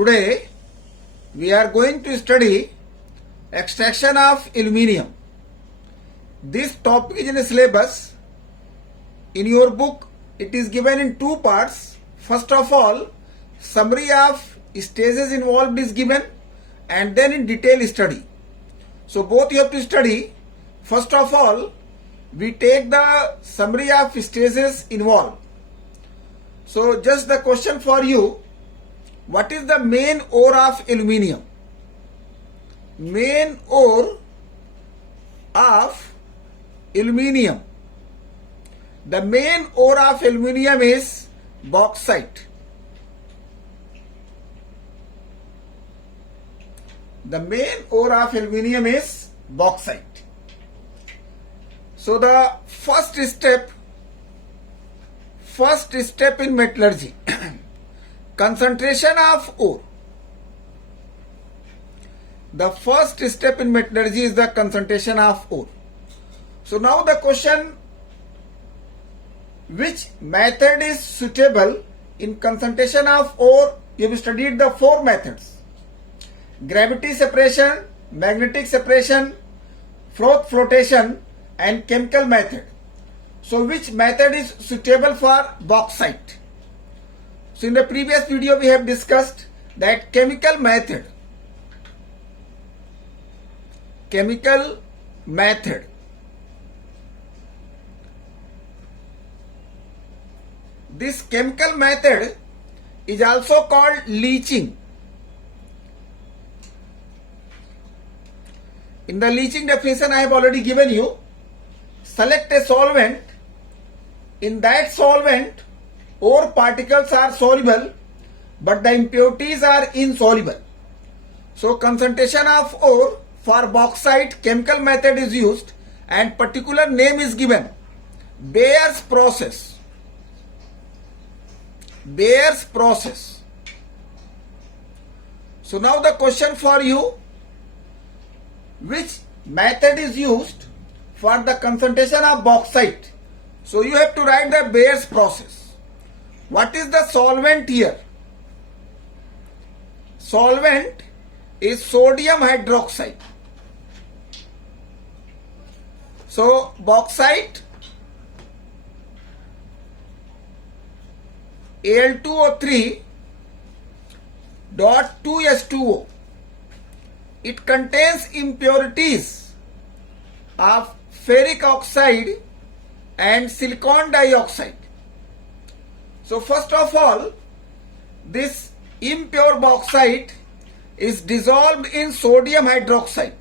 Today we are going to study extraction of aluminium. This topic is in the syllabus. In your book it is given in two parts. First of all, summary of stages involved is given and then in detail study. So both you have to study. First of all, we take the summary of stages involved. So just the question for you, what is the main ore of aluminium? Main ore of aluminium. The main ore of aluminium is bauxite. The main ore of aluminium is bauxite. So the first step in metallurgy, concentration of ore. The first step in metallurgy is the concentration of ore. So now the question, which method is suitable in concentration of ore? You have studied the four methods: gravity separation, magnetic separation, froth flotation and chemical method. So which method is suitable for bauxite? So in the previous video we have discussed that chemical method. This chemical method is also called leaching. In the leaching definition I have already given you. Select a solvent. In that solvent, ore particles are soluble, but the impurities are insoluble. So concentration of ore for bauxite, chemical method is used and particular name is given. Bayer's process. Bayer's process. So now the question for you, which method is used for the concentration of bauxite? So you have to write the Bayer's process. What is the solvent here? Solvent is sodium hydroxide. So bauxite, Al2O3 dot 2S2O. It contains impurities of ferric oxide and silicon dioxide. So first of all, this impure bauxite is dissolved in sodium hydroxide.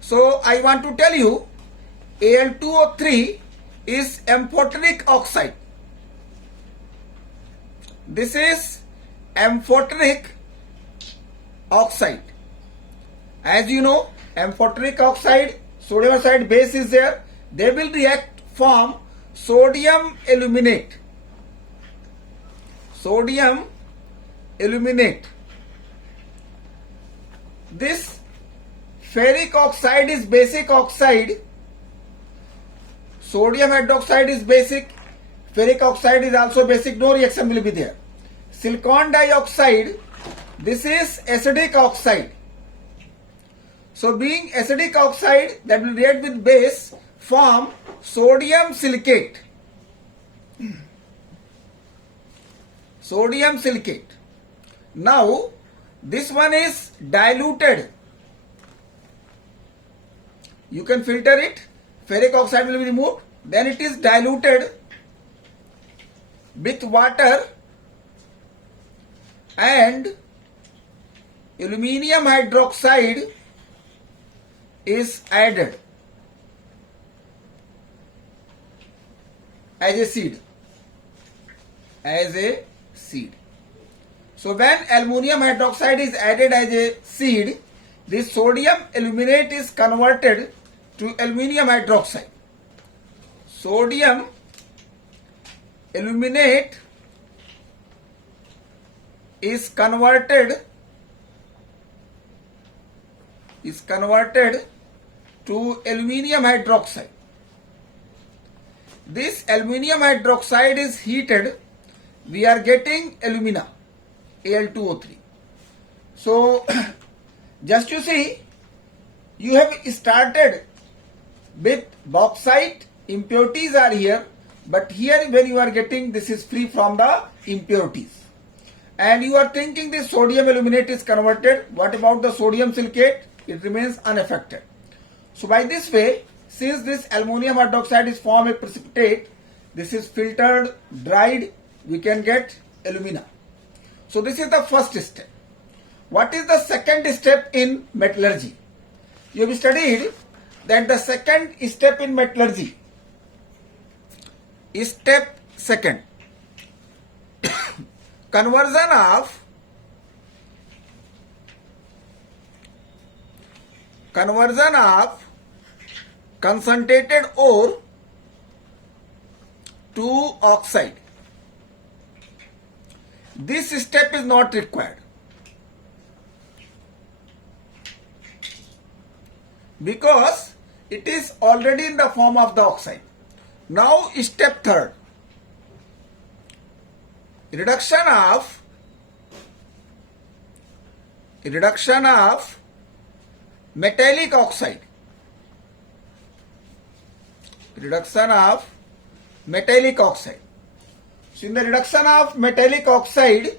So I want to tell you, Al2O3 is amphoteric oxide. This is amphoteric oxide. As you know, amphoteric oxide, sodium oxide base is there. They will react, form sodium aluminate. Sodium aluminate. This ferric oxide is basic oxide. Sodium hydroxide is basic. Ferric oxide is also basic. No reaction will be there. Silicon dioxide, this is acidic oxide. So being acidic oxide, that will react with base, form sodium silicate. Sodium silicate. Now this one is diluted. You can filter it. Ferric oxide will be removed. Then it is diluted with water and aluminium hydroxide is added as a seed. So when aluminum hydroxide is added as a seed, this sodium aluminate is converted to aluminium hydroxide. Sodium aluminate is converted to aluminium hydroxide. This aluminium hydroxide is heated, we are getting alumina, Al2O3. So just you see, you have started with bauxite, impurities are here, but here when you are getting, this is free from the impurities. And you are thinking this sodium aluminate is converted. What about the sodium silicate? It remains unaffected. So by this way, since this aluminum hydroxide is formed a precipitate, this is filtered, dried, we can get alumina. So this is the first step. What is the second step in metallurgy? You have studied that the second step in metallurgy is step second. Conversion of concentrated ore to oxide. This step is not required because it is already in the form of the oxide. Now step third. Reduction of metallic oxide. Reduction of metallic oxide. So in the reduction of metallic oxide,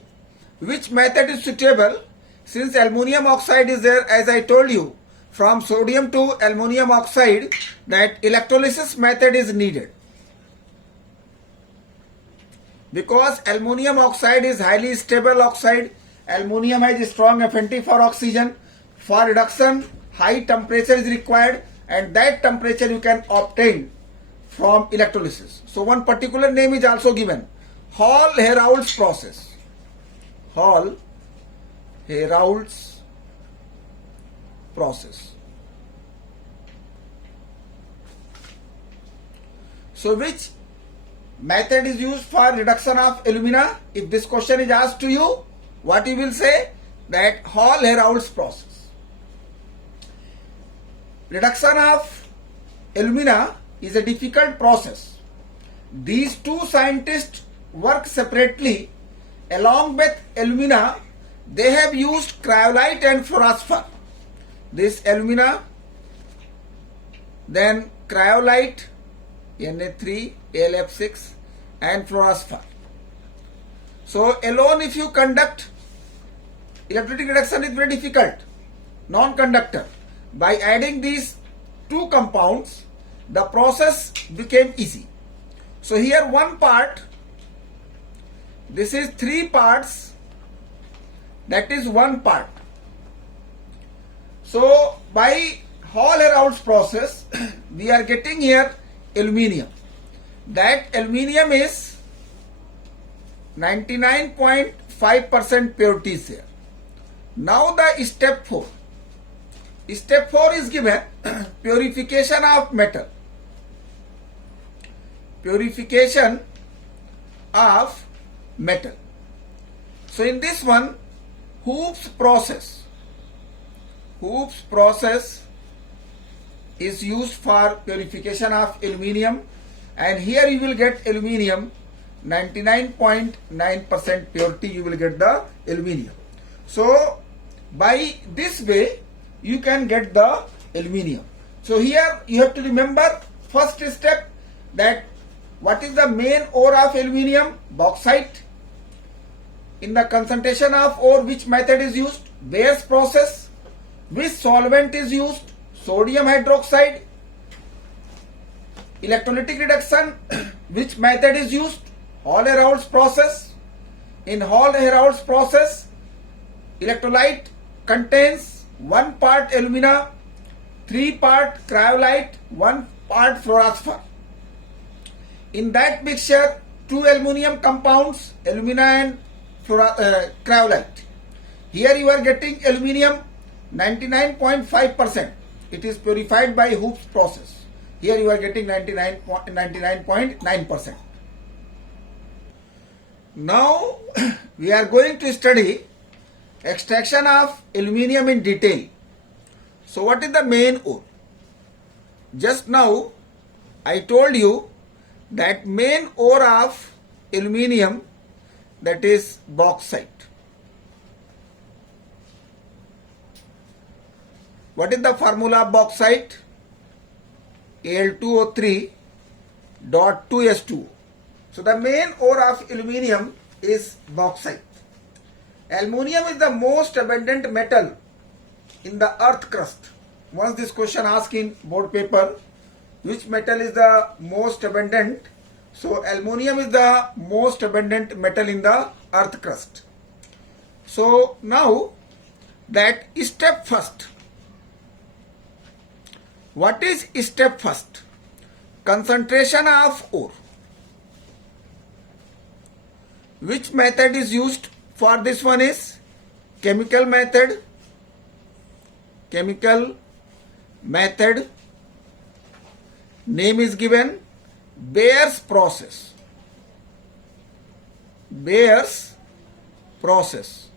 which method is suitable? Since aluminum oxide is there, as I told you, from sodium to aluminum oxide, that electrolysis method is needed. Because aluminum oxide is highly stable oxide, aluminum has a strong affinity for oxygen. For reduction, high temperature is required, and that temperature you can obtain from electrolysis. So one particular name is also given, Hall-Héroult process. Hall-Héroult process. So which method is used for reduction of alumina? If this question is asked to you, what you will say? That Hall-Héroult process. Reduction of alumina is a difficult process. These two scientists work separately. Along with alumina, they have used cryolite and fluorspar. This alumina, then cryolite, Na3, AlF6, and fluorspar. So alone if you conduct electrolytic reduction is very difficult, non-conductor. By adding these two compounds, the process became easy. So here one part, this is three parts, that is one part. So by Hall-Héroult process, we are getting here aluminium. That aluminium is 99.5% purity is here. Now the step 4. Step 4 is given purification of metal. Purification of metal. So in this one, Hoops process is used for purification of aluminium, and here you will get aluminium 99.9% purity, you will get the aluminium. So by this way you can get the aluminium. So here you have to remember first step, that what is the main ore of aluminium? Bauxite. In the concentration of ore, which method is used? Bayes process. Which solvent is used? Sodium hydroxide. Electrolytic reduction, which method is used? Hall-Héroult process. In Hall-Héroult process, electrolyte contains 1 part alumina, 3 part cryolite, 1 part fluorspar. In that mixture, 2 aluminum compounds, alumina and cryolite. Here you are getting aluminium 99.5%. It is purified by Hoops process. Here you are getting 99.9%. Now we are going to study extraction of aluminium in detail. So what is the main ore? Just now I told you that main ore of aluminium, that is bauxite. What is the formula of bauxite? Al2O3 dot 2s2. So the main ore of aluminium is bauxite. Aluminium is the most abundant metal in the earth crust. Once this question asked in board paper, which metal is the most abundant? So aluminium is the most abundant metal in the earth crust. So now that step first. What is step first? Concentration of ore. Which method is used for this one is chemical method. Chemical method. Name is given Bayer's process. Bayer's process.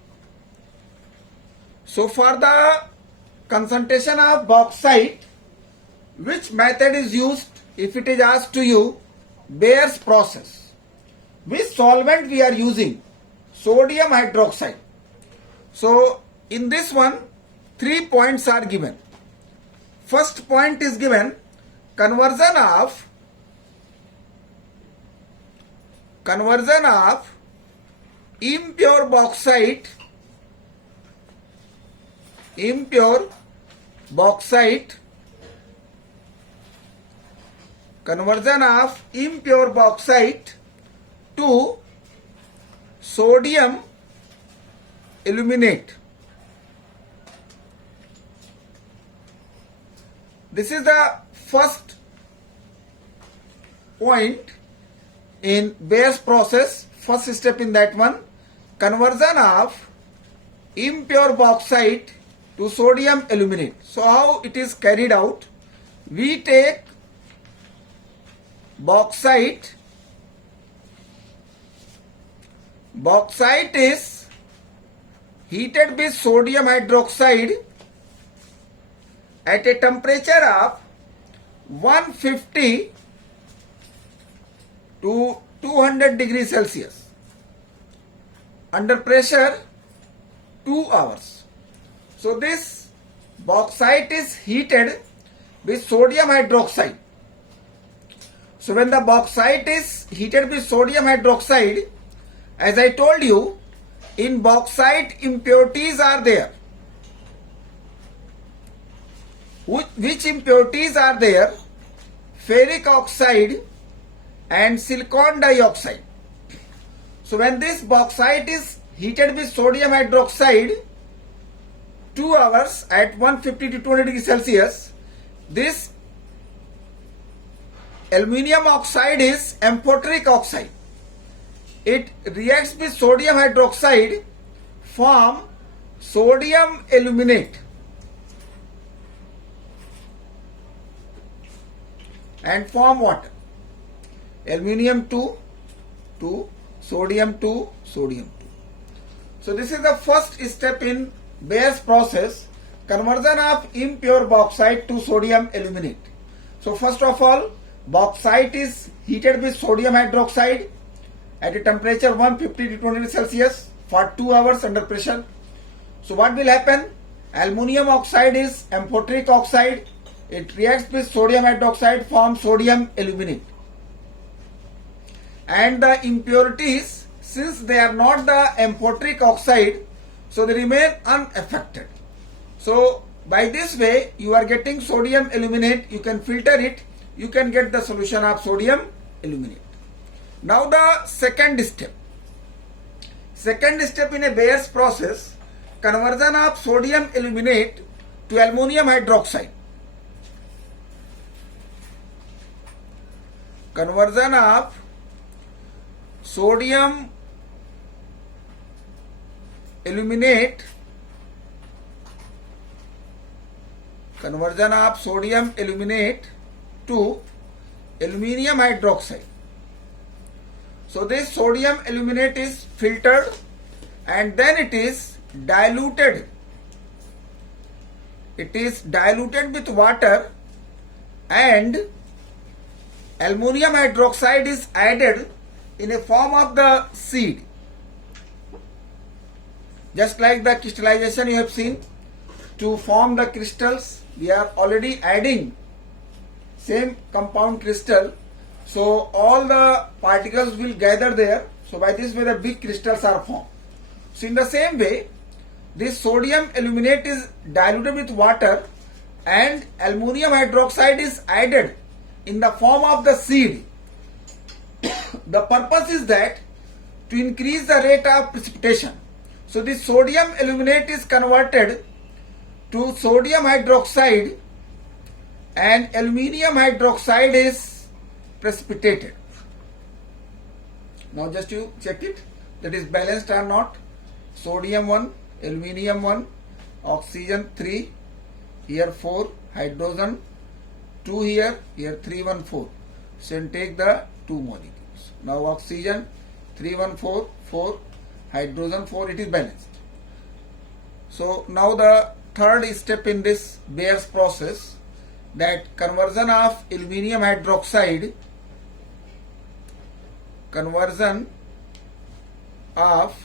So for the concentration of bauxite, which method is used? If it is asked to you, Bayer's process. Which solvent we are using? Sodium hydroxide. So in this one, 3 points are given. First point is given conversion of impure bauxite to sodium aluminate. This is the first point in Bayer's process. First step in that one, conversion of impure bauxite to sodium aluminate. So how it is carried out? We take bauxite is heated with sodium hydroxide at a temperature of 150 to 200 degrees Celsius. Under pressure 2 hours. So this bauxite is heated with sodium hydroxide. So when the bauxite is heated with sodium hydroxide, as I told you, in bauxite impurities are there. Which impurities are there? Ferric oxide and silicon dioxide. So when this bauxite is heated with sodium hydroxide 2 hours at 150 to 200 degrees Celsius, this aluminium oxide is amphoteric oxide. It reacts with sodium hydroxide, form sodium aluminate, and form what? Aluminium 2 sodium 2 sodium 2. So this is the first step in Bayer's process, conversion of impure bauxite to sodium aluminate. So first of all, bauxite is heated with sodium hydroxide at a temperature 150 to 200 Celsius for 2 hours under pressure. So what will happen? Aluminium oxide is amphoteric oxide. It reacts with sodium hydroxide, forms sodium aluminate. And the impurities, since they are not the amphoteric oxide, so they remain unaffected. So by this way you are getting sodium aluminate. You can filter it. You can get the solution of sodium aluminate. Now the second step. Second step in a Bayer's process, conversion of sodium aluminate to aluminum hydroxide. Conversion of sodium aluminate to aluminium hydroxide. So this sodium aluminate is filtered and then it is diluted. It is diluted with water and aluminum hydroxide is added in a form of the seed. Just like the crystallization you have seen. to form the crystals. We are already adding same compound crystal, so all the particles will gather there. So by this way the big crystals are formed. So in the same way, this sodium aluminate is diluted with water and aluminum hydroxide is added in the form of the seed. The purpose is that to increase the rate of precipitation. So this sodium aluminate is converted to sodium hydroxide and aluminium hydroxide is precipitated. Now just you check it, that is balanced or not. Sodium 1, aluminium 1, oxygen 3, here 4, hydrogen 2 here 3 1 4. So and take the 2 molecules. Now oxygen 3 1 4, 4, hydrogen 4, it is balanced. So now the third step in this Bayer's process, that conversion of aluminium hydroxide, conversion of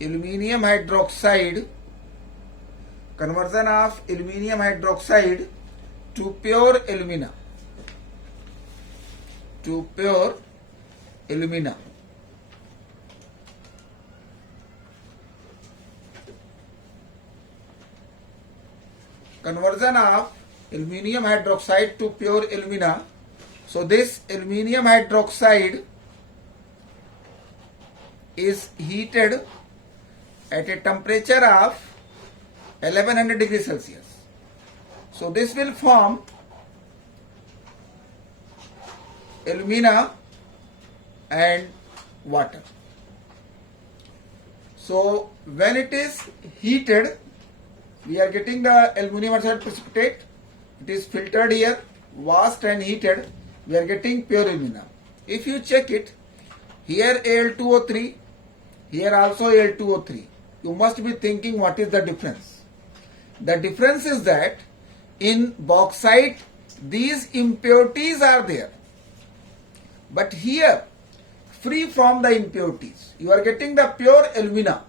aluminium hydroxide to pure alumina, conversion of aluminium hydroxide to pure alumina. So this aluminium hydroxide is heated at a temperature of 1100 degrees Celsius. So this will form alumina and water. So when it is heated, we are getting the aluminium oxide precipitate. It is filtered here, washed and heated. We are getting pure alumina. If you check it, here Al2O3, here also Al2O3. You must be thinking what is the difference. The difference is that in bauxite these impurities are there, but here free from the impurities. You are getting the pure alumina.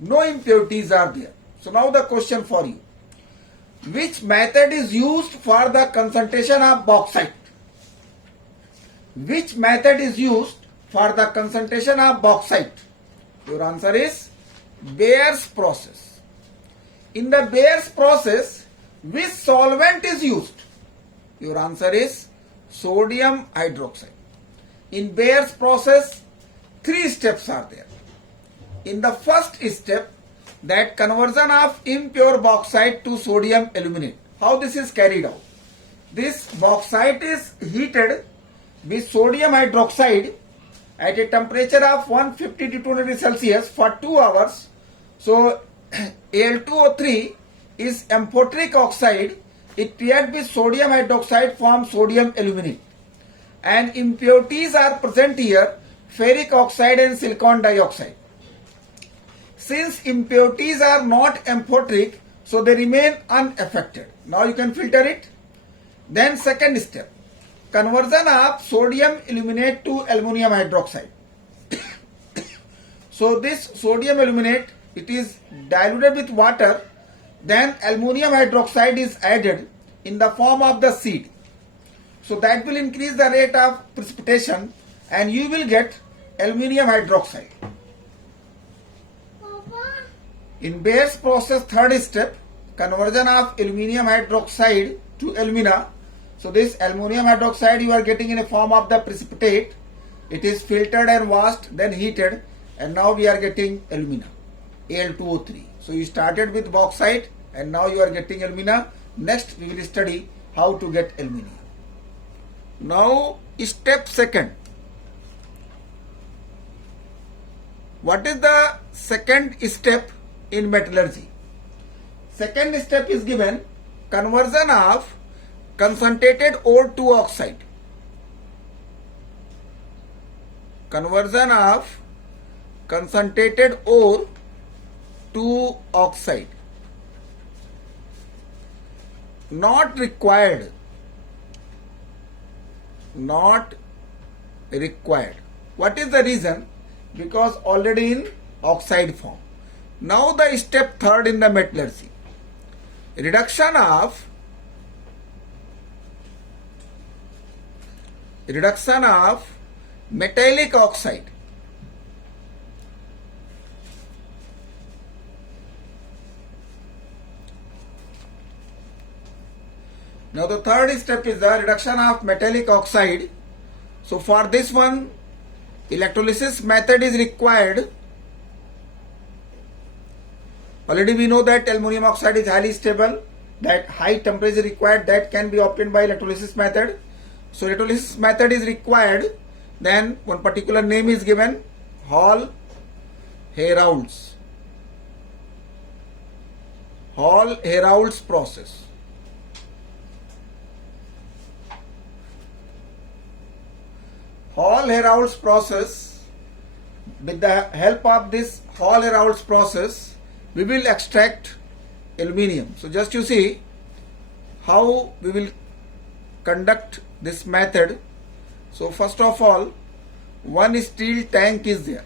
No impurities are there. So now the question for you. Which method is used for the concentration of bauxite? Which method is used for the concentration of bauxite? Your answer is Bayer's process. In the Bayer's process, which solvent is used? Your answer is sodium hydroxide. In Bayer's process, 3 steps are there. In the first step, that conversion of impure bauxite to sodium aluminate. How this is carried out? This bauxite is heated with sodium hydroxide at a temperature of 150 to 200 degrees Celsius for 2 hours. So Al2O3 is amphoteric oxide. It reacts with sodium hydroxide, forms sodium aluminate. And impurities are present here, ferric oxide and silicon dioxide. Since impurities are not amphoteric, so they remain unaffected. Now you can filter it. Then second step, conversion of sodium aluminate to aluminum hydroxide. So this sodium aluminate, it is diluted with water, then aluminum hydroxide is added in the form of the seed. So that will increase the rate of precipitation and you will get aluminum hydroxide. In Bayer's process, third step, conversion of aluminum hydroxide to alumina. So this aluminum hydroxide you are getting in a form of the precipitate. It is filtered and washed, then heated, and now we are getting alumina, Al2O3. So you started with bauxite and now you are getting alumina. Next we will study how to get alumina. Now step second. What is the second step in metallurgy? Second step is given conversion of concentrated ore to oxide. Conversion of concentrated ore to oxide. Not required. Not required. What is the reason? Because already in oxide form. Now the step third in the metallurgy. reduction of metallic oxide. Now the third step is the reduction of metallic oxide. So for this one, electrolysis method is required. Already we know that aluminum oxide is highly stable, that high temperature required, that can be obtained by electrolysis method. So electrolysis method is required. Then one particular name is given, Hall-Héroult process. Hall-Héroult process, with the help of this Hall-Héroult process, we will extract aluminium. So just you see how we will conduct this method. So first of all, one steel tank is there.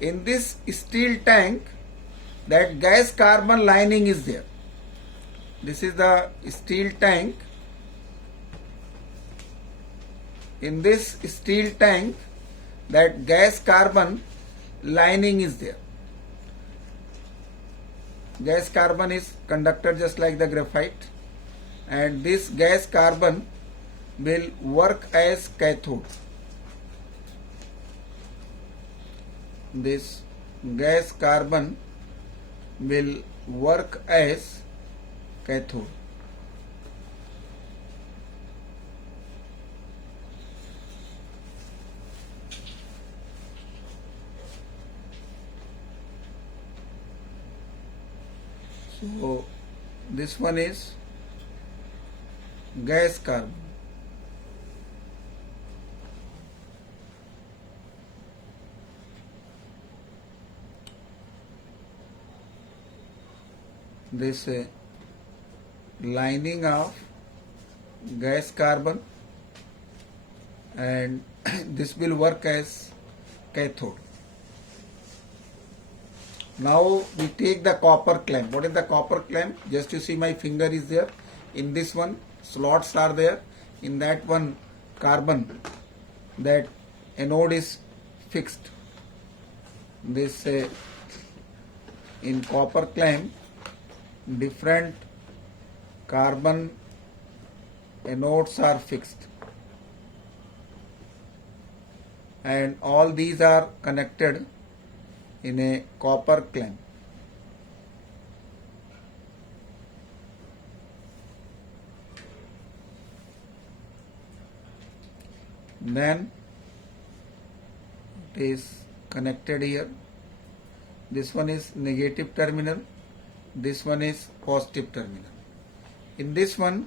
In this steel tank, that gas carbon lining is there. This is the steel tank. In this steel tank, that gas carbon lining is there. Gas carbon is conductor just like the graphite, and this gas carbon will work as cathode. This gas carbon will work as cathode. So this one is gas carbon. This lining of gas carbon, and this will work as cathode. Now we take the copper clamp. What is the copper clamp? Just you see my finger is there. In this one, slots are there. In that one, carbon, that anode is fixed. This in copper clamp, different carbon anodes are fixed, and all these are connected in a copper clamp. Then it is connected here. This one is negative terminal, this one is positive terminal. In this one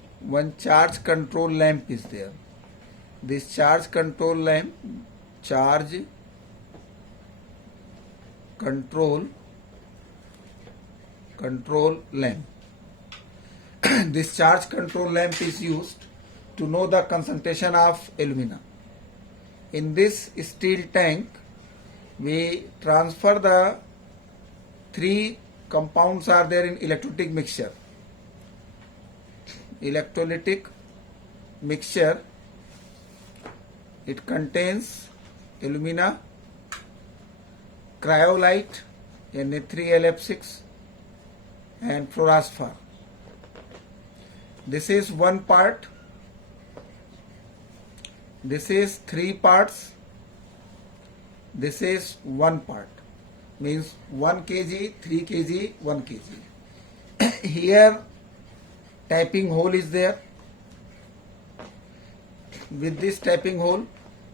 charge control lamp is there. This charge control lamp, charge control lamp. This charge control lamp is used to know the concentration of alumina. In this steel tank, we transfer the three compounds are there in electrolytic mixture. Electrolytic mixture, it contains alumina, cryolite, Na3LF6, and fluorspar. This is one part. This is 3 parts. This is 1 part. Means 1 kg, 3 kg, 1 kg. Here tapping hole is there. With this tapping hole,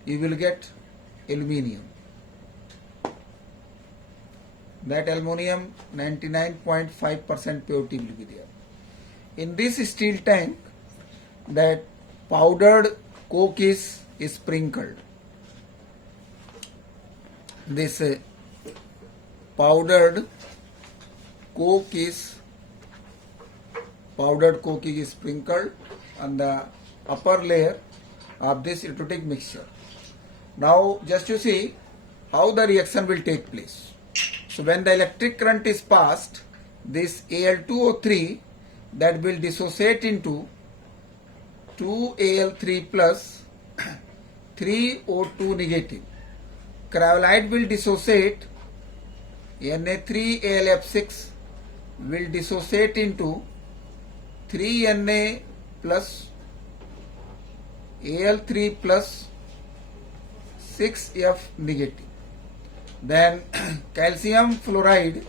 you will get aluminium. That aluminium 99.5% purity will be there. In this steel tank, that powdered coke is sprinkled. This powdered coke is sprinkled on the upper layer of this electrolytic mixture. Now just you see how the reaction will take place. So when the electric current is passed, this Al2O3 that will dissociate into 2Al3 plus 3O2 negative. Cryolite will dissociate, Na3AlF6 will dissociate into 3Na plus Al3 plus 6F negative. Then calcium fluoride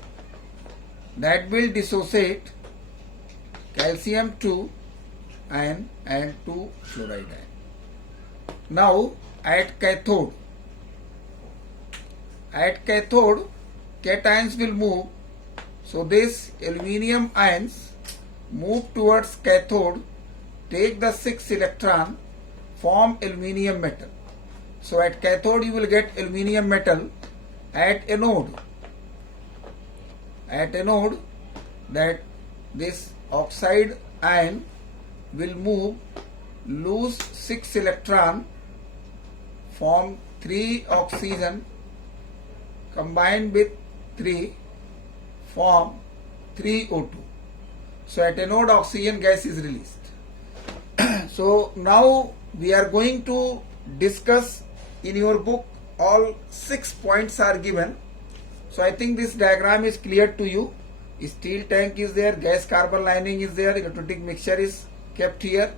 that will dissociate calcium 2 ion and 2 fluoride ion. Now at cathode cations will move, so this aluminium ions move towards cathode, take the 6 electron, form aluminium metal. So at cathode you will get aluminium metal. At anode that this oxide ion will move, lose 6 electron, form 3 oxygen, combined with 3, form 3O2. So at anode oxygen gas is released. So now we are going to discuss in your book. All 6 points are given. So I think this diagram is clear to you. Steel tank is there, gas carbon lining is there, electrolytic mixture is kept here.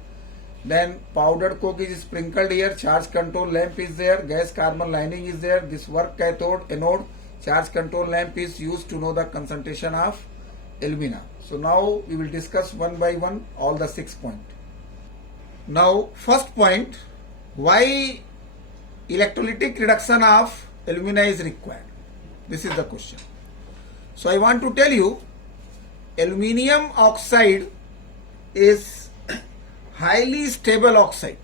Then powdered coke is sprinkled here, charge control lamp is there, gas carbon lining is there. This work cathode, anode, charge control lamp is used to know the concentration of alumina. So now we will discuss one by one all the 6 points. Now first point, why electrolytic reduction of alumina is required? This is the question. So I want to tell you, aluminium oxide is highly stable oxide.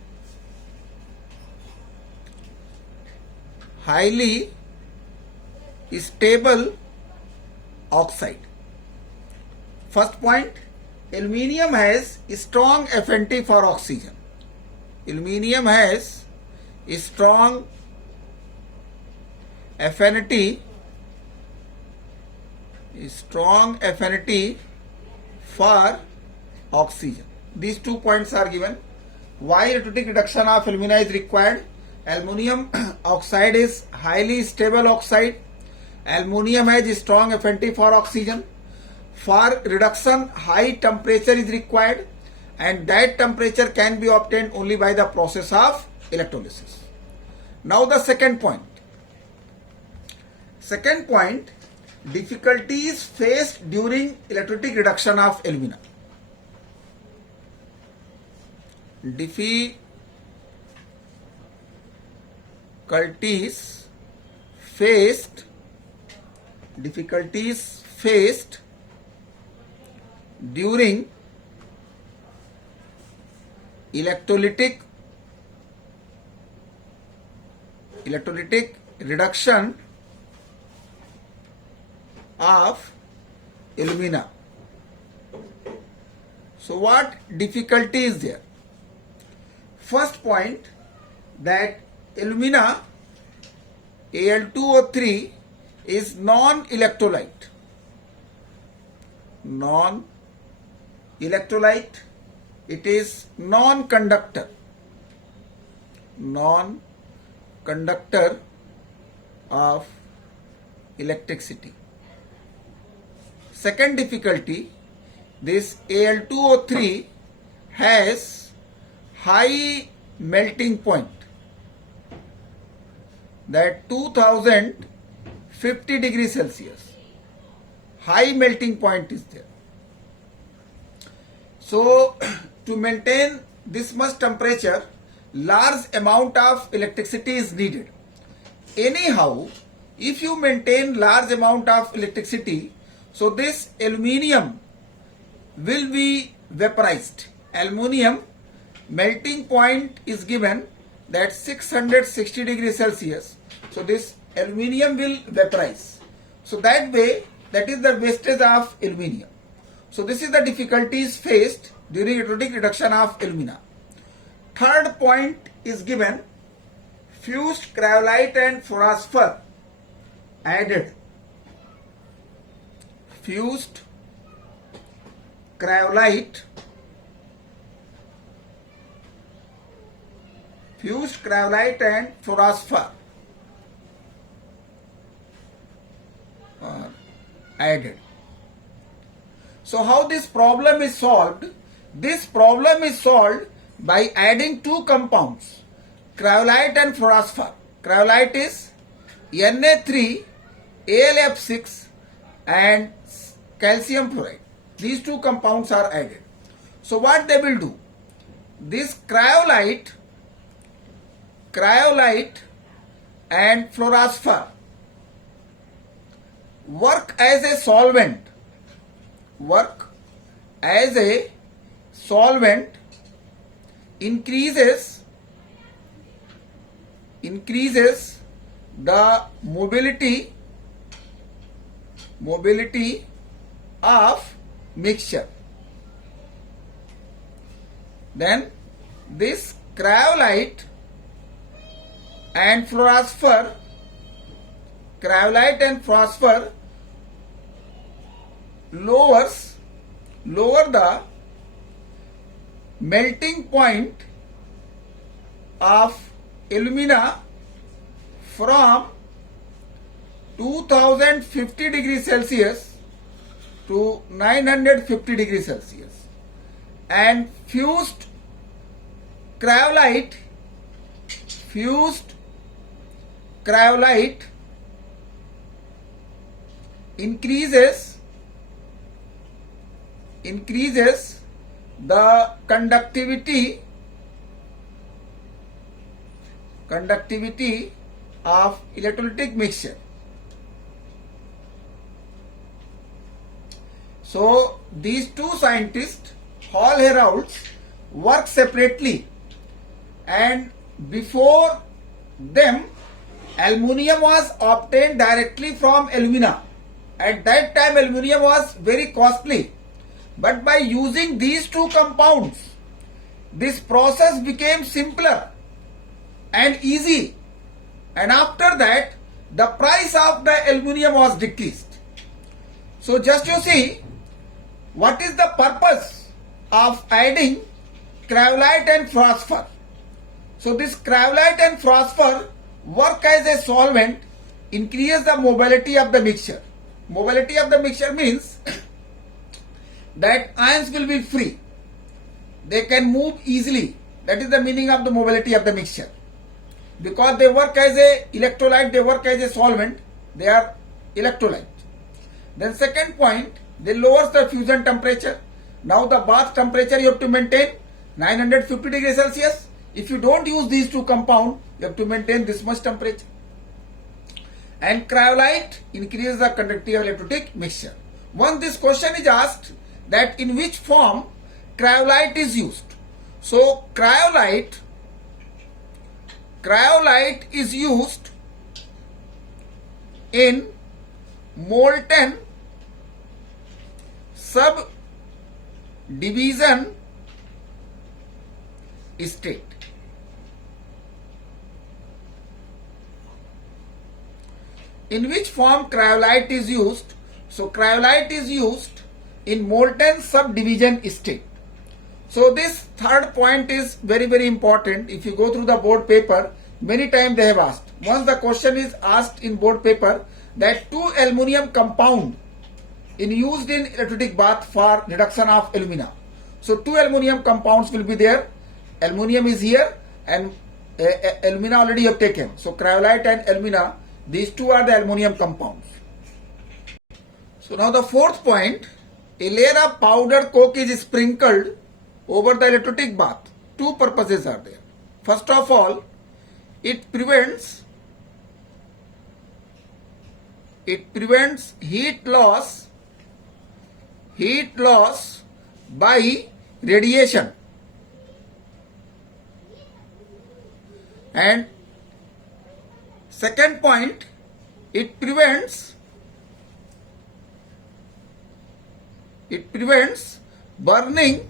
Highly stable oxide. First point, aluminium has strong affinity for oxygen. Aluminium has strong affinity for oxygen. These 2 points are given. Why electrolytic reduction of alumina is required? Aluminium oxide is highly stable oxide. Aluminium has strong affinity for oxygen. For reduction, high temperature is required, and that temperature can be obtained only by the process of electrolysis. Now the second point. Difficulties faced during electrolytic reduction of alumina. Difficulties faced during electrolytic reduction of alumina. So what difficulty is there? First point, that alumina Al2O3 is non-electrolyte. It is non-conductor of electricity. Second difficulty, this Al2O3 has high melting point, that 2050 degrees Celsius. High melting point is there. So to maintain this much temperature, large amount of electricity is needed. Anyhow, if you maintain large amount of electricity, so this aluminium will be vaporized. Aluminium melting point is given that 660 degrees Celsius. So this aluminium will vaporize. So that way, that is the wastage of aluminium. So this is the difficulties faced during electrolytic reduction of alumina. Third point is given, fused cryolite and phosphor added. Fused cryolite, and fluorspar are added. So how this problem is solved? This problem is solved by adding two compounds, cryolite and fluorspar. Cryolite is Na3AlF6 and calcium fluoride. These two compounds are added. So what they will do? This cryolite and fluorspar work as a solvent, increases the mobility of mixture. Then this cryolite and fluorspar lower the melting point of alumina from 2050 degrees Celsius to 950 degrees Celsius, and fused cryolite increases the conductivity of electrolytic mixture. So these two scientists, Hall Herolds, work separately, and before them aluminium was obtained directly from alumina. At that time aluminium was very costly, but by using these two compounds this process became simpler and easy, and after that the price of the aluminium was decreased. So just you see what is the purpose of adding cryolite and fluorspar. So this cryolite and fluorspar work as a solvent, increase the mobility of the mixture. Mobility of the mixture means that ions will be free. They can move easily. That is the meaning of the mobility of the mixture. Because they work as a electrolyte, they work as a solvent, they are electrolyte. Then second point, they lowers the fusion temperature. Now the bath temperature you have to maintain 950 degrees Celsius. If you don't use these two compounds, you have to maintain this much temperature. And cryolite increases the conductivity of electrolytic mixture. Once this question is asked that in which form cryolite is used. So cryolite is used in molten subdivision state. In which form cryolite is used? So cryolite is used in molten subdivision state. So this third point is very, very important. If you go through the board paper, many times they have asked. Once the question is asked in board paper that two aluminium compound used in electrolytic bath for reduction of alumina. So two aluminium compounds will be there. Aluminium is here and alumina already you have taken. So cryolite and alumina, these two are the aluminium compounds. So now the fourth point, a layer of powdered coke is sprinkled over the electrolytic bath. Two purposes are there. First of all, it prevents heat loss by radiation, and second point, it prevents burning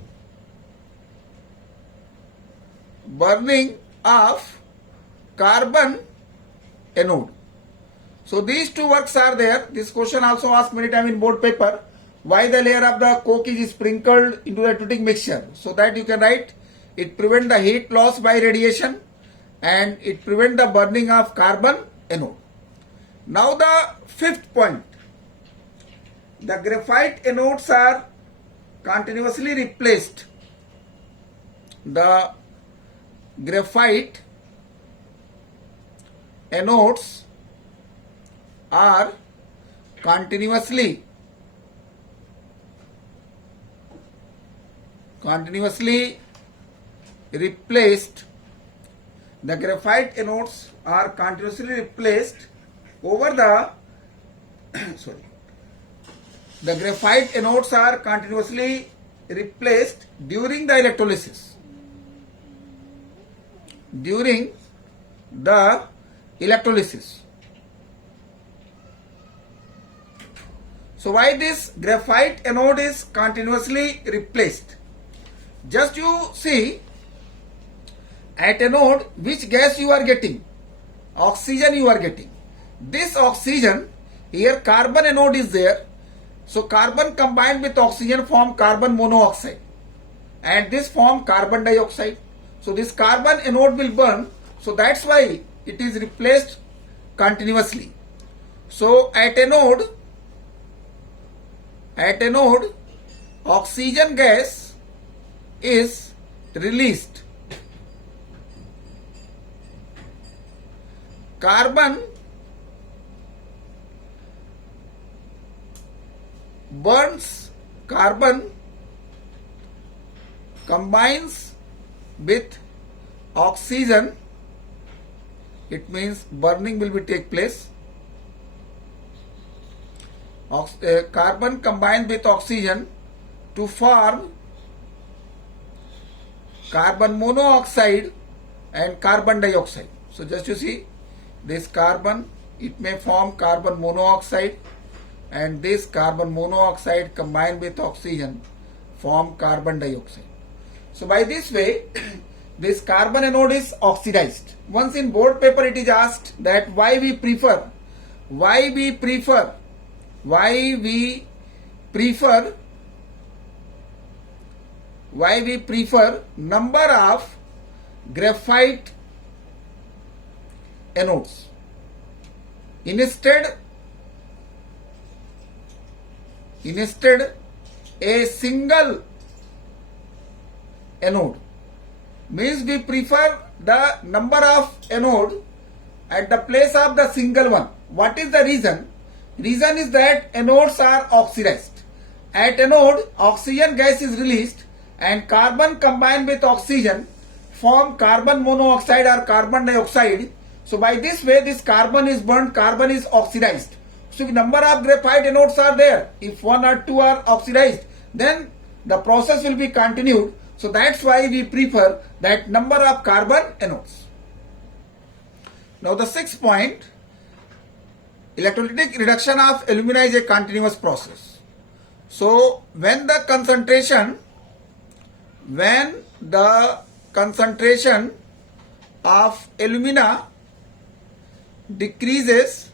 of carbon anode. So these two works are there. This question also asked many times in board paper. why the layer of the coke is sprinkled into the electrolytic mixture, so that you can write it prevent the heat loss by radiation and it prevent the burning of carbon anode. Now the fifth point, the graphite anodes are continuously replaced. The graphite anodes are continuously replaced. The graphite anodes are continuously replaced over the the graphite anodes are continuously replaced during the electrolysis. During the electrolysis. So why this graphite anode is continuously replaced? Just you see at anode which gas you are getting, oxygen you are getting. This oxygen, here carbon anode is there. So carbon combined with oxygen form carbon monoxide and this form carbon dioxide. So this carbon anode will burn. So that's why it is replaced continuously. So at anode oxygen gas is released. Carbon burns, carbon combines with oxygen, it means burning will be take place. Carbon combined with oxygen to form carbon monoxide and carbon dioxide. So just you see this carbon, it may form carbon monoxide and this carbon monoxide combined with oxygen form carbon dioxide. So by this way this carbon anode is oxidized. Once in board paper it is asked that why we prefer number of graphite anodes instead a single anode, means we prefer the number of anode at the place of the single one. What is the reason? Reason is that anodes are oxidized. At anode oxygen gas is released and carbon combined with oxygen form carbon monoxide or carbon dioxide. So by this way this carbon is burnt, carbon is oxidized. So if number of graphite anodes are there, if one or two are oxidized, then the process will be continued. So that's why we prefer that number of carbon anodes. Now the sixth point, electrolytic reduction of alumina is a continuous process. So when the concentration of alumina decreases,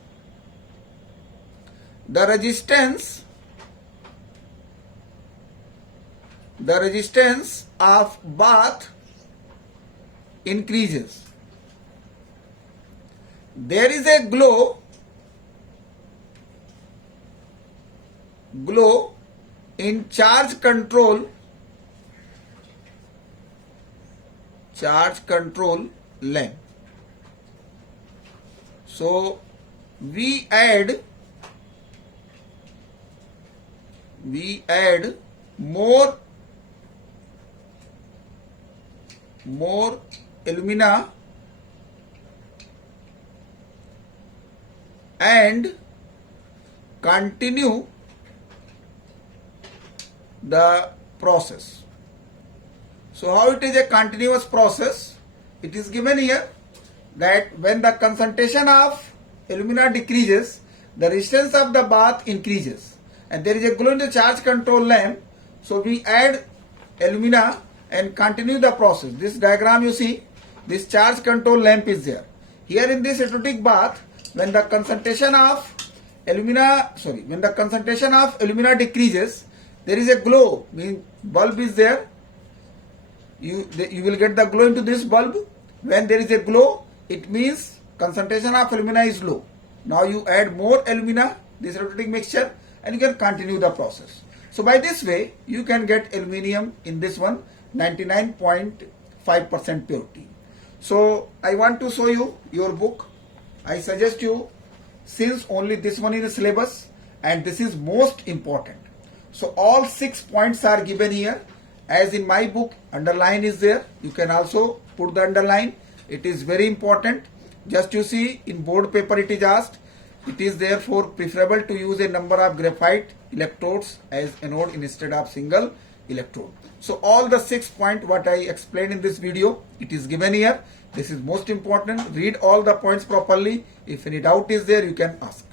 the resistance of bath increases. There is a glow in charge control lamp. So we add more alumina and continue the process. So how it is a continuous process? It is given here that when the concentration of alumina decreases, the resistance of the bath increases and there is a glow in the charge control lamp. So we add alumina and continue the process. This diagram you see, this charge control lamp is there. Here in this electrolytic bath, when the concentration of when the concentration of alumina decreases, there is a glow, means bulb is there. You will get the glow into this bulb. When there is a glow, it means concentration of alumina is low. Now you add more alumina, this rotating mixture, and you can continue the process. So by this way, you can get aluminium in this one 99.5% purity. So I want to show you your book. I suggest you, since only this one is syllabus and this is most important. So all 6 points are given here. As in my book, underline is there. You can also put the underline. It is very important. Just you see, in board paper it is asked. It is therefore preferable to use a number of graphite electrodes as anode instead of single electrode. So all the 6 points what I explained in this video, it is given here. This is most important. Read all the points properly. If any doubt is there, you can ask.